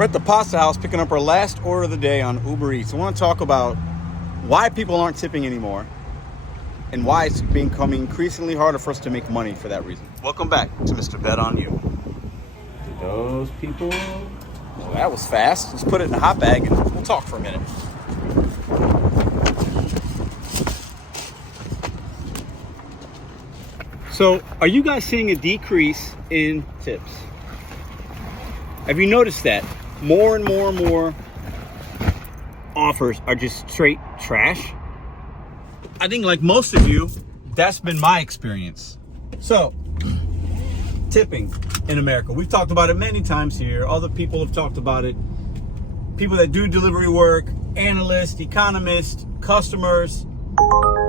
We're at the pasta house picking up our last order of the day on Uber Eats. I want to talk about why people aren't tipping anymore and why it's becoming increasingly harder for us to make money for that reason. Welcome back to Mr. Bet on You. Those people. Well, that was fast. Let's put it in a hot bag and we'll talk for a minute. So, are you guys seeing a decrease in tips? Have you noticed that more and more offers are just straight trash? I think, like most of you, that's been my experience. So, tipping in America. We've talked about it many times here. Other people have talked about it. People that do delivery work, analysts, economists, customers.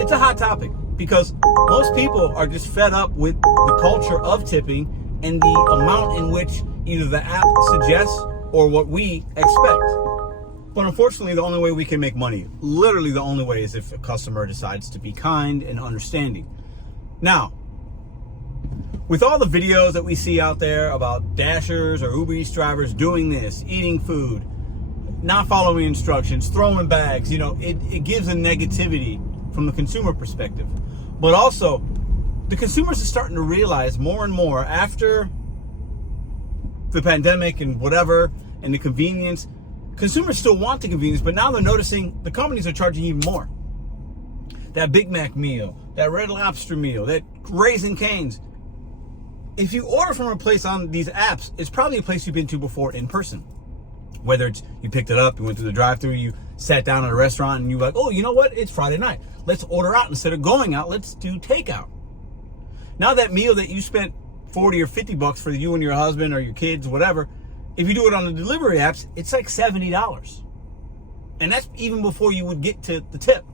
It's a hot topic because most people are just fed up with the culture of tipping and the amount in which either the app suggests or what we expect. But unfortunately, the only way we can make money, literally the only way, is if a customer decides to be kind and understanding. Now, with all the videos that we see out there about Dashers or Uber Eats drivers doing this, eating food, not following instructions, throwing bags, it gives a negativity from the consumer perspective. But also, the consumers are starting to realize more and more after the pandemic and whatever, and the convenience. Consumers still want the convenience, but now they're noticing the companies are charging even more. That Big Mac meal, that Red Lobster meal, that Raisin Cane's. If you order from a place on these apps, it's probably a place you've been to before in person. Whether it's you picked it up, you went through the drive-thru, you sat down at a restaurant, and you're like, oh, you know what? It's Friday night. Let's order out. Instead of going out, let's do takeout. Now that meal that you spent $40 or $50 for you and your husband or your kids, whatever, if you do it on the delivery apps, it's like $70. And that's even before you would get to the tip.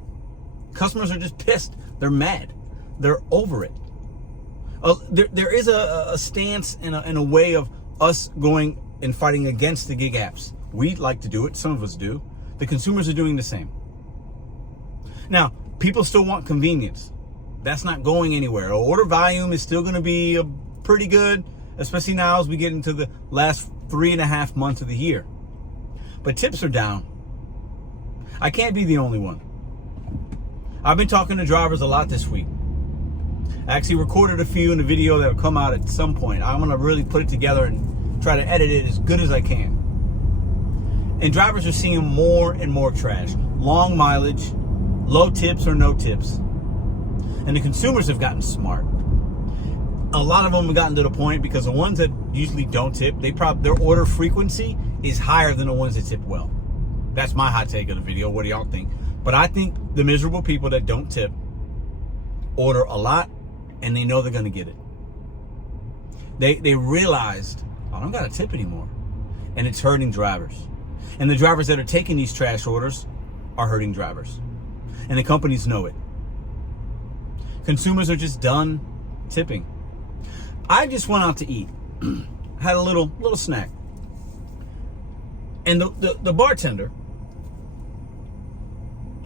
Customers are just pissed. They're mad. They're over it. There is a stance and a way of us going and fighting against the gig apps. We like to do it. Some of us do. The consumers are doing the same. Now, people still want convenience. That's not going anywhere. Order volume is still going to be pretty good, especially now as we get into the last 3.5 months of the year. But tips are down. I can't be the only one. I've been talking to drivers a lot this week. I actually recorded a few in a video that will come out at some point. I'm going to really put it together and try to edit it as good as I can. And drivers are seeing more and more trash. Long mileage, low tips or no tips. And the consumers have gotten smart. A lot of them have gotten to the point because the ones that usually don't tip, their order frequency is higher than the ones that tip well. That's my hot take of the video. What do y'all think? But I think the miserable people that don't tip order a lot and they know they're going to get it. They realized, I don't got to tip anymore. And it's hurting drivers. And the drivers that are taking these trash orders are hurting drivers. And the companies know it. Consumers are just done tipping. I just went out to eat. Had a little snack. And the bartender,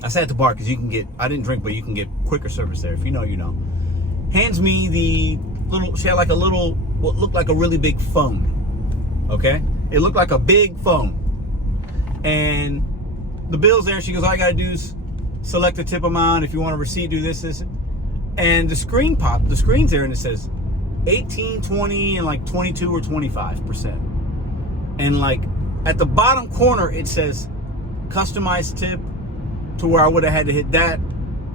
I sat at the bar because I didn't drink, but you can get quicker service there. If you know, you know. Hands me she had like a little, what looked like a really big phone. Okay? It looked like a big phone. And the bill's there. She goes, all I got to do is select the tip amount. If you want a receipt, do this. And the screen's there and it says 18, 20, and like 22 or 25%. And like at the bottom corner, it says customized tip, to where I would have had to hit that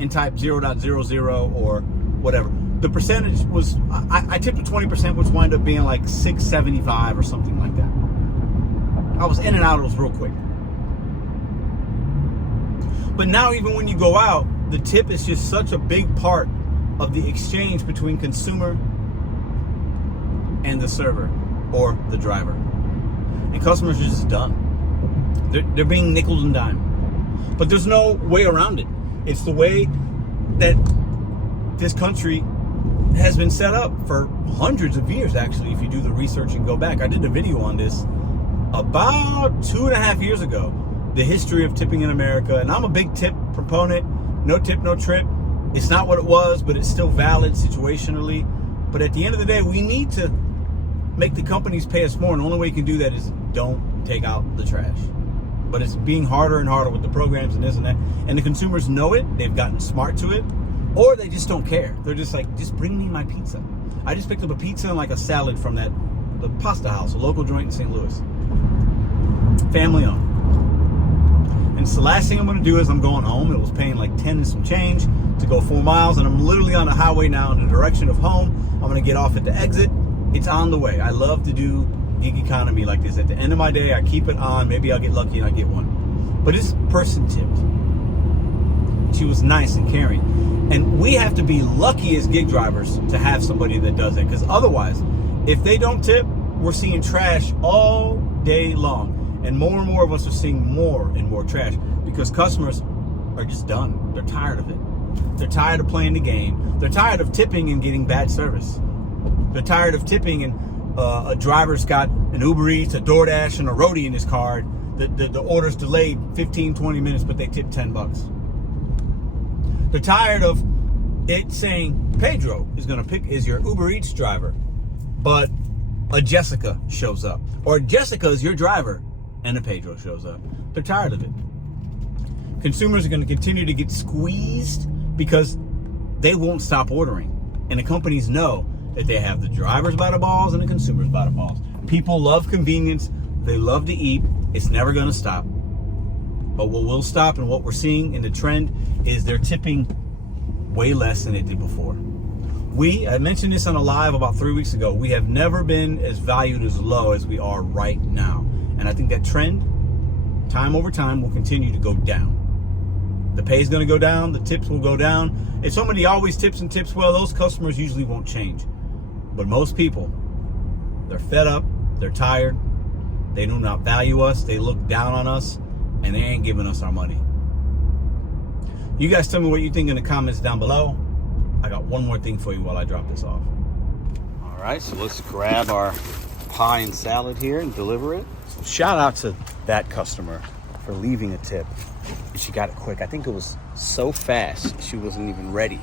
and type 0.00 or whatever. The percentage was, I tipped at 20%, which wound up being like $6.75 or something like that. I was in and out, it was real quick. But now even when you go out, the tip is just such a big part of the exchange between consumer and the server or the driver. And customers are just done. They're being nickeled and dimed. But there's no way around it. It's the way that this country has been set up for hundreds of years, actually, if you do the research and go back. I did a video on this about 2.5 years ago, the history of tipping in America. And I'm a big tip proponent. No tip, no trip. It's not what it was, but it's still valid situationally. But at the end of the day, we need to make the companies pay us more. And the only way you can do that is don't take out the trash. But it's being harder and harder with the programs and this and that. And the consumers know it. They've gotten smart to it. Or they just don't care. They're just like, just bring me my pizza. I just picked up a pizza and like a salad from the Pasta House, a local joint in St. Louis. Family owned. And so the last thing I'm going to do is I'm going home. It was paying like 10 and some change to go 4 miles. And I'm literally on the highway now in the direction of home. I'm going to get off at the exit. It's on the way. I love to do gig economy like this. At the end of my day, I keep it on. Maybe I'll get lucky and I get one. But this person tipped. She was nice and caring. And we have to be lucky as gig drivers to have somebody that does that. Because otherwise, if they don't tip, we're seeing trash all day long. And more of us are seeing more and more trash because customers are just done. They're tired of it. They're tired of playing the game. They're tired of tipping and getting bad service. They're tired of tipping and a driver's got an Uber Eats, a DoorDash, and a roadie in his card. The order's delayed 15, 20 minutes, but they tip $10. They're tired of it saying Pedro is your Uber Eats driver, but a Jessica shows up. Or Jessica is your driver and a Pedro shows up. They're tired of it. Consumers are going to continue to get squeezed because they won't stop ordering. And the companies know that they have the drivers by the balls and the consumers by the balls. People love convenience. They love to eat. It's never going to stop. But what will stop and what we're seeing in the trend is they're tipping way less than they did before. I mentioned this on a live about 3 weeks ago. We have never been as valued as low as we are right now. And I think that trend, time over time, will continue to go down. The pay is going to go down. The tips will go down. If somebody always tips and tips well, those customers usually won't change. But most people, they're fed up. They're tired. They do not value us. They look down on us. And they ain't giving us our money. You guys tell me what you think in the comments down below. I got one more thing for you while I drop this off. All right, so let's grab our pie and salad here and deliver it. So shout out to that customer for leaving a tip. And she got it quick. I think it was so fast, she wasn't even ready.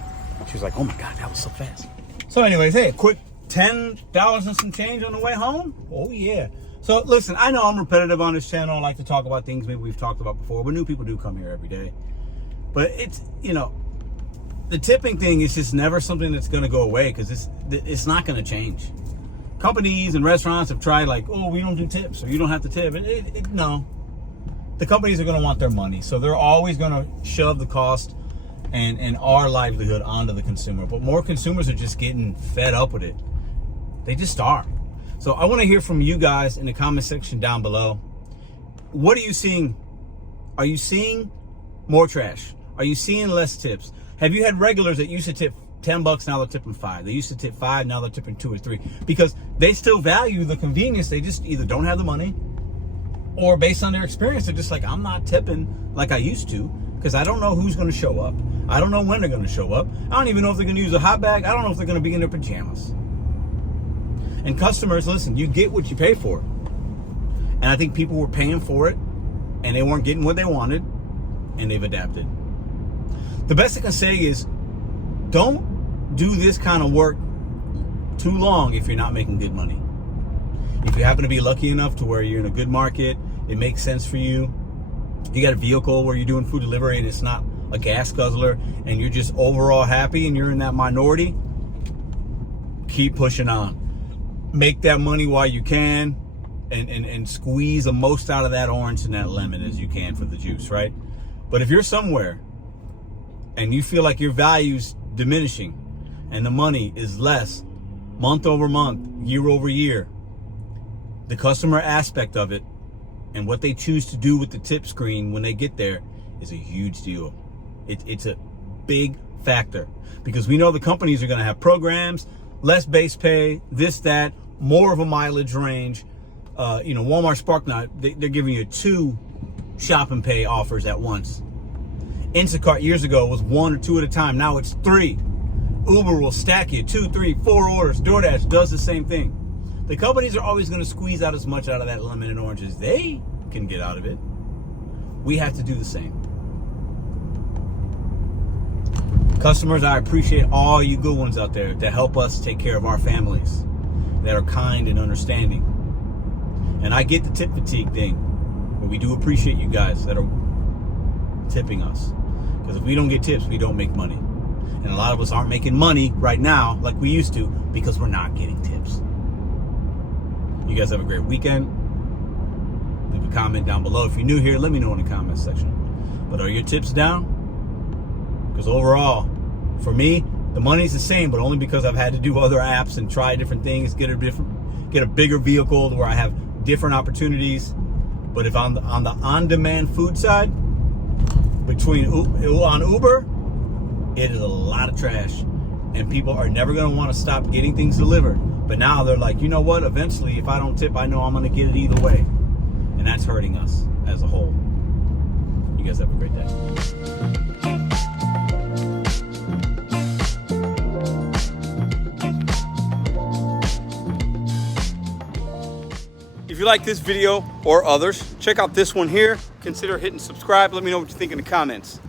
She was like, oh my God, that was so fast. So anyways, hey, a quick $10 and some change on the way home. Oh yeah. So listen, I know I'm repetitive on this channel. I like to talk about things maybe we've talked about before, but new people do come here every day. But it's, the tipping thing is just never something that's going to go away because it's not going to change. Companies and restaurants have tried like, oh, we don't do tips, or you don't have to tip. No. The companies are going to want their money. So they're always going to shove the cost and our livelihood onto the consumer. But more consumers are just getting fed up with it. They just are. So I want to hear from you guys in the comment section down below. What are you seeing? Are you seeing more trash? Are you seeing less tips? Have you had regulars that used to tip $10, now they're tipping $5? They used to tip $5, now they're tipping $2 or $3 because they still value the convenience. They just either don't have the money, or based on their experience, they're just like, I'm not tipping like I used to because I don't know who's going to show up. I don't know when they're going to show up. I don't even know if they're going to use a hot bag. I don't know if they're going to be in their pajamas. And customers, listen, you get what you pay for. And I think people were paying for it and they weren't getting what they wanted, and they've adapted. The best I can say is don't do this kind of work too long if you're not making good money. If you happen to be lucky enough to where you're in a good market, it makes sense for you. You got a vehicle where you're doing food delivery and it's not a gas guzzler, and you're just overall happy and you're in that minority, keep pushing on. Make that money while you can, and squeeze the most out of that orange and that lemon as you can for the juice, right? But if you're somewhere and you feel like your value's diminishing and the money is less month over month, year over year, the customer aspect of it and what they choose to do with the tip screen when they get there is a huge deal. It's a big factor because we know the companies are going to have programs, less base pay, this, that, more of a mileage range. Walmart Spark Now, they're giving you 2 shop and pay offers at once. Instacart years ago was 1 or 2 at a time. Now it's 3. Uber will stack you 2, 3, 4 orders. DoorDash does the same thing. The companies are always going to squeeze out as much out of that lemon and orange as they can get out of it. We have to do the same. Customers, I appreciate all you good ones out there that help us take care of our families, that are kind and understanding. And I get the tip fatigue thing, but we do appreciate you guys that are tipping us. Because if we don't get tips, we don't make money. And a lot of us aren't making money right now like we used to because we're not getting tips. You guys have a great weekend. Leave a comment down below. If you're new here, let me know in the comment section. But are your tips down? Because overall, for me, the money's the same, but only because I've had to do other apps and try different things, get a bigger vehicle where I have different opportunities. But if on the on-demand food side, on Uber, it is a lot of trash, and people are never going to want to stop getting things delivered. But now they're like, you know what? Eventually, if I don't tip, I know I'm going to get it either way, and that's hurting us as a whole. You guys have a great day. If you like this video or others, check out this one here. Consider hitting subscribe. Let me know what you think in the comments.